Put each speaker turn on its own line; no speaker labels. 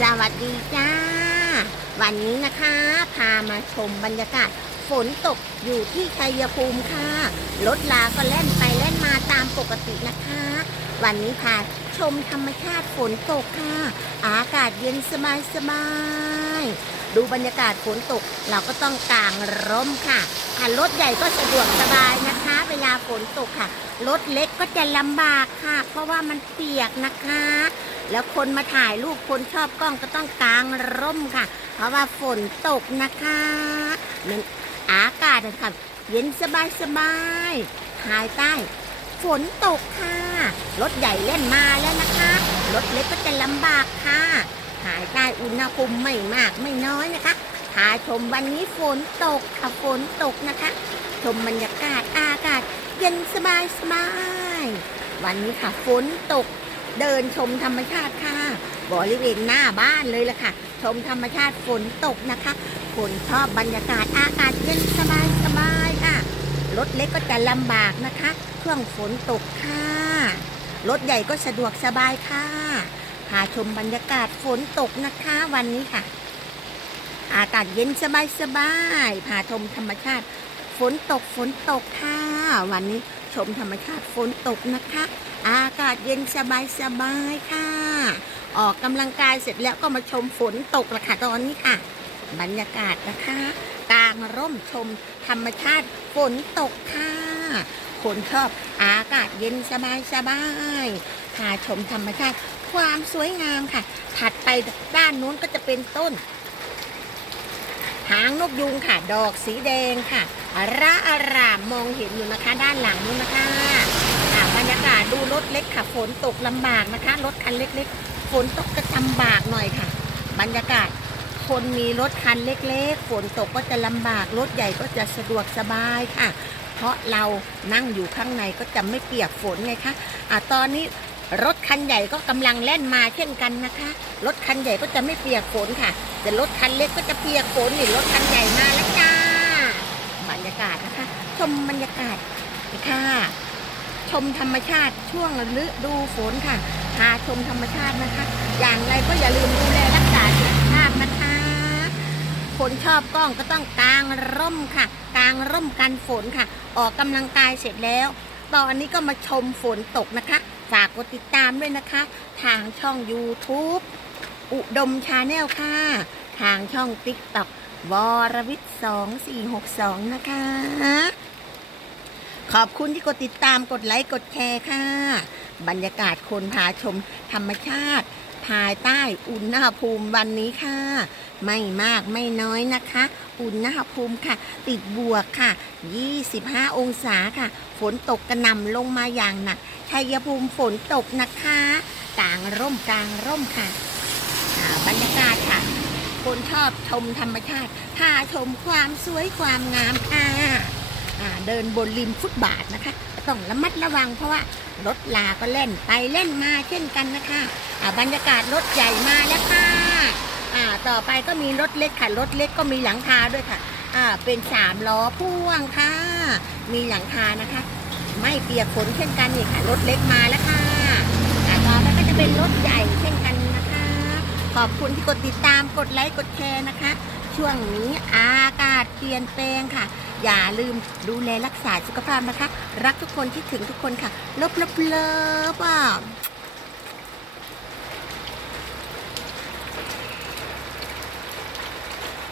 สวัสดีจ้า วันนี้นะคะพามาชมบรรยากาศ ฝนตกอยู่ที่ชัยภูมิค่ะ รถลาก็เล่นไปเล่นมาตามปกตินะคะ วันนี้พาชมธรรมชาติฝนตกค่ะ อากาศเย็นสบายสบายๆดูบรรยากาศฝนตกเราก็ต้องกางร่มค่ะค่ะรถใหญ่ก็สะดวกสบายนะคะ เวลาฝนตกค่ะ รถเล็กก็จะลำบากค่ะ เพราะว่ามันเปียกนะคะ แล้วคนมาถ่ายรูปคนชอบกล้องก็ต้องกางร่มค่ะ เพราะว่าฝนตกนะคะมันอากาศนะคะเย็นสบายสบายๆภายใต้ ฝนตกค่ะ รถใหญ่เล่นมาแล้วนะคะ รถเล็กก็จะลำบากค่ะภายใต้อุณหภูมิไม่มากไม่น้อยนะคะพาชมวันนี้ฝนตกค่ะฝนตกนะคะ ชมบรรยากาศอากาศ เย็นสบายสบาย วันนี้ค่ะฝนตก เดินชมธรรมชาติค่ะ บริเวณหน้าบ้านเลยล่ะค่ะ ชมธรรมชาติฝนตกนะคะคนชอบบรรยากาศอากาศเย็นสบายสบายค่ะ รถเล็กก็จะลำบากนะคะช่วงฝนตกค่ะ รถใหญ่ก็สะดวกสบายค่ะ พาชมบรรยากาศฝนตกนะคะวันนี้ค่ะ อากาศเย็นสบายสบายพาชมธรรมชาติ ฝนตกฝนตกค่ะ วันนี้ชมธรรมชาติฝนตกนะคะ อากาศเย็นสบายสบายค่ะ ออกกำลังกายเสร็จแล้วก็มาชมฝนตกละค่ะตอนนี้ค่ะ บรรยากาศนะคะกลางร่มชมธรรมชาติฝนตกค่ะคนชอบอากาศเย็นสบายสบายๆพาชมธรรมชาติความสวยงามค่ะ ถัดไปด้านนู้นก็จะเป็นต้น หางนกยุงค่ะ ดอกสีแดงค่ะระอารามมองเห็นอยู่นะคะ ด้านหลังนู้นนะคะ รรยากาศดูรถเล็กค่ะฝนตกลำบากนะคะ รถคันเล็กๆ ฝนตกก็ลำบากหน่อยค่ะ บรรยากาศคนมีรถคันเล็กๆ ฝนตกก็จะลำบาก รถใหญ่ก็จะสะดวกสบายค่ะ เพราะเรานั่งอยู่ข้างในก็จะไม่เปียกฝนไงคะอะตอนนี้รถคันใหญ่ก็กำลังแล่นมาเช่นกันนะคะ รถคันใหญ่ก็จะไม่เปียกฝนค่ะ แต่รถคันเล็กก็จะเปียกฝนนี่รถคันใหญ่มาแล้วจ้า บรรยากาศนะคะ ชมบรรยากาศค่ะ ชมธรรมชาติช่วงฤดูฝนค่ะ พาชมธรรมชาตินะคะ อย่างไรก็อย่าลืมดูแลรักษาสุขภาพนะคะ คนชอบกล้องก็ต้องกางร่มค่ะ กางร่มกันฝนค่ะ ออกกำลังกายเสร็จแล้ว ตอนนี้ก็มาชมฝนตกนะคะ ฝากกดติดตามด้วยนะคะ ทางช่อง YouTube อุดมชาแนลค่ะ ทางช่อง TikTok วรวิทย์2462 นะคะ ขอบคุณที่กดติดตามกดไลค์กดแชร์ค่ะ บรรยากาศคนพาชมธรรมชาติ ภายใต้อุณหภูมิวันนี้ค่ะ ไม่มากไม่น้อยนะคะ อุณหภูมิค่ะ ติดบวกค่ะ 25 องศาค่ะ ฝนตกกระหน่ำลงมาอย่างหนักชัยภูมิฝนตกนะคะกลางร่มกลางร่มค่ะบรรยากาศค่ะ คนชอบชมธรรมชาติพาชมความสวยความงามค่ะ เดินบนริมฟุตบาทนะคะต้องระมัดระวังเพราะว่ารถลาก็เล่นไปเล่นมาเช่นกันนะคะบรรยากาศรถใหญ่มาแล้วค่ะต่อไปก็มีรถเล็กค่ะรถเล็กก็มีหลังคาด้วยค่ะอ่าเป็นสามล้อพ่วงค่ะ มีหลังคานะคะ ไม่เปียกฝนเช่นกันนี่ค่ะรถเล็กมาแล้วค่ะต่อไปก็จะเป็นรถใหญ่เช่นกันนะคะ ขอบคุณที่กดติดตามกดไลค์กดแชร์นะคะ ช่วงนี้อากาศเปลี่ยนแปลงค่ะ อย่าลืมดูแลรักษาสุขภาพนะคะ รักทุกคนที่ถึงทุกคนค่ะ ลบลบเลิบอะ